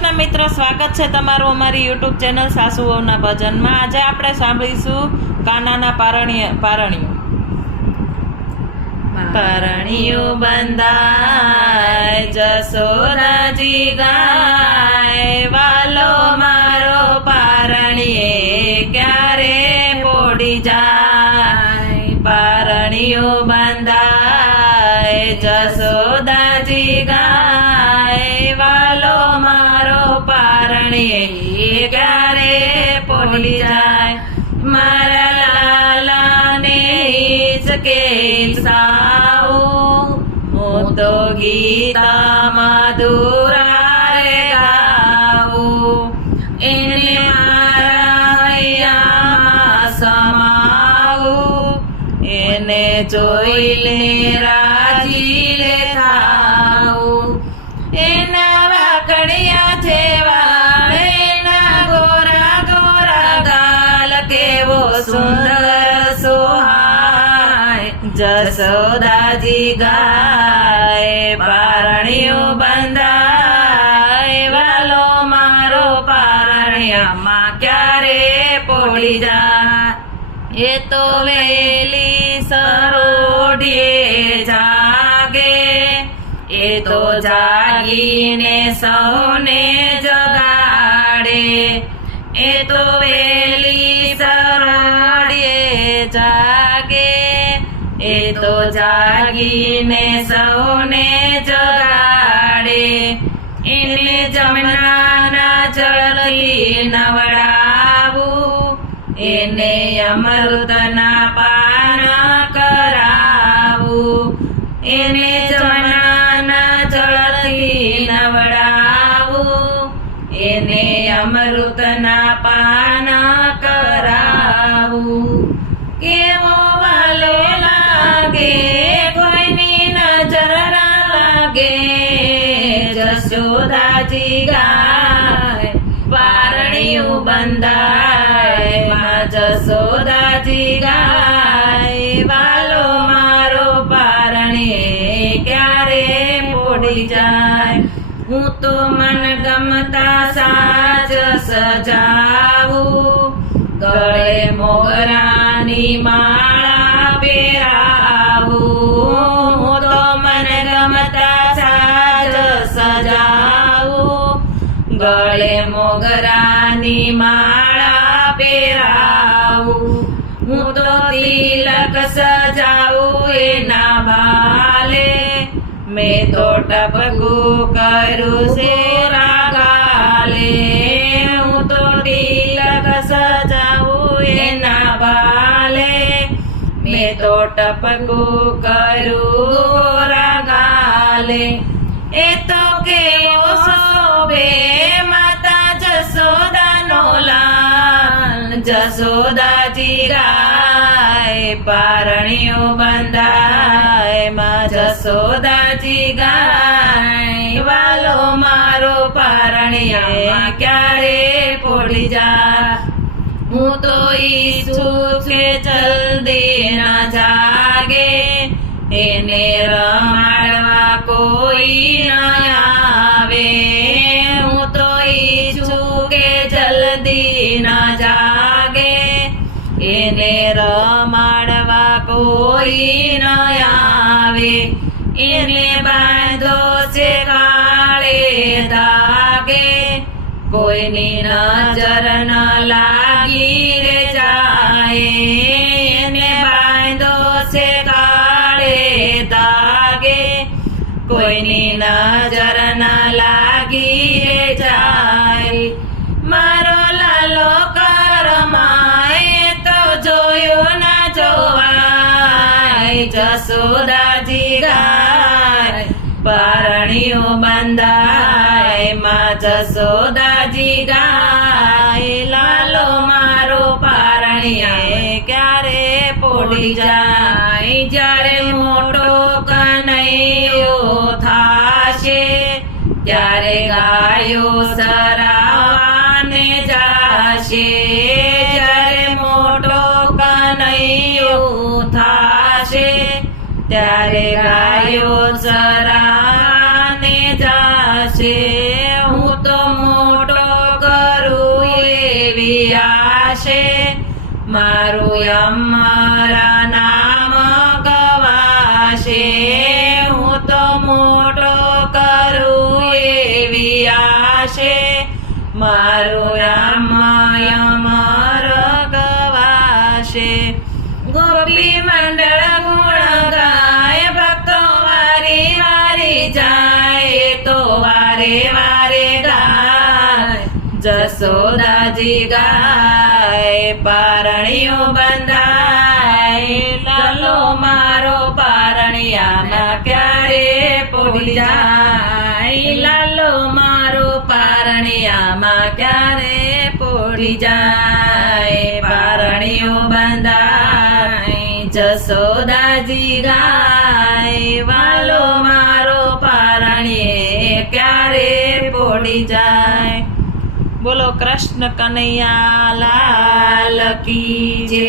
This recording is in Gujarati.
કૃષ્ણ મિત્રો, સ્વાગત છે તમારું અમારી યુટ્યુબ ચેનલ સાસુ વહુના ભજનમાં। આજે આપણે સાંભળીશું કાનાના પારણિયું બંધાય જશોદાજી ગાય, વાલો મારો પારણીએ ક્યારે પોડી જાય। પારણિયું બંધાય જશોદાજી ગાય, વાલો મારો પારણીએ ક્યારે પોડી જાય। મારા લાલાને હિચકે સાવું, હું તો ગીતા મધુરા રે ગાવું। એને મારા હૈયામાં સમાવું, એને જોઈને રાજી રે થાવું। એના વાકડિયા છે વાળ, એના ગોરા ગોરા ગાલ, કેવો સુંદર સોહાય જશોદાજી ગાય। પારણિયું બંધાય, વાલો મારો પારણિયામાં ક્યારે પોડી જાય। એ તો વેલી સરોઢીએ જાગે, એ તો જાગીને સૌને જગાડે। એ તો વેલી સરોઢીએ જાગે, એ તો જાગીને સૌને જગાડે। એને જમનાના જળથી નવડાવું, એને અમૃતના પાન કરાવું। એને જમનાના જળથી નવડાવું, એને અમૃતના પાન કરાવું। કેવો વાલો લાગે, કોઈની નજર ના લાગે જશોદાજી ગાય। પારણિયું બંધાય માં જશોદાજી ગાય, વાલો મારો પારણીએ ક્યારે પોડી જાય। હું તો મન ગમતા સાજ સજાવું, ગળે મોગરાની માળા પહેરાવું। હું તો મન ગમતા સાજ સજાવું, ગળે મોગરાની માળા પહેરાવું। હું તો તિલક સજાવું એના ભાલે, મેં તો ટપકું કરું સેરા ગાલે। હું તો તિલક સજાવું એના ભાલે, મેં તો ટપકું કરું ગોરા ગાલે। એ તો કેવો શોભે માતા જશોદાનો લાલ જશોદાજી ગાય। પારણિયું બંધાય માં જશોદાજી ગાય, વાલો મારો પારણિયા ક્યારે પોડી જાય। હું તો ઈચ્છું કે જલ્દી ના જાગે, એને રમાડવા કોઈ ન આવે। હું તો ઈચ્છું કે જલ્દી ના જાગે, એને રમાડવા કોઈ ન આવે। એને બાંધો છે કાળે ધાગે, કોઈની નજર ન લાગી રે જાય। એને બાંધો છે કાળે ધાગે, કોઈની નજર ન લાગી રે જાય। મારો લાલો કરમાય તો જોયો ના જોવાય જશોદાજી ગાય। પારણિયું બંધાય માં જશોદાજી ગાય, લાલો મારો પારણીએ ક્યારે પોડી જાય। જ્યારે મોટો કનૈયો થાશે, ત્યારે ગાયો સરાવાને જાશે। જ્યારે મોટો કનૈયો થાશે, ત્યારે ગાયો સરાવાને જાશે। હું તો ગાશે, મારું અમારા નામ ગવાશે. હું તો મોટો કરું એવી આશે, મારું અમર ગવાશે. ગોપી મંડળ ગુણ ગાય, ભક્તો વારી વારી જાય તો વારે વારે ગાય. જસોદાજી ગાય, પારણીઓ બંધાય, લાલો મારો પારણિયામાં ક્યારે પોડી જાય. લાલો મારો પારણિયામાં ક્યારે પોડી જાય. પારણીઓ બંધાય, જસોદાજી ગાય, વાલો મારો પારણીએ ક્યારે પોડી જાય. બોલો કૃષ્ણ કનૈયા લાલ કી જય.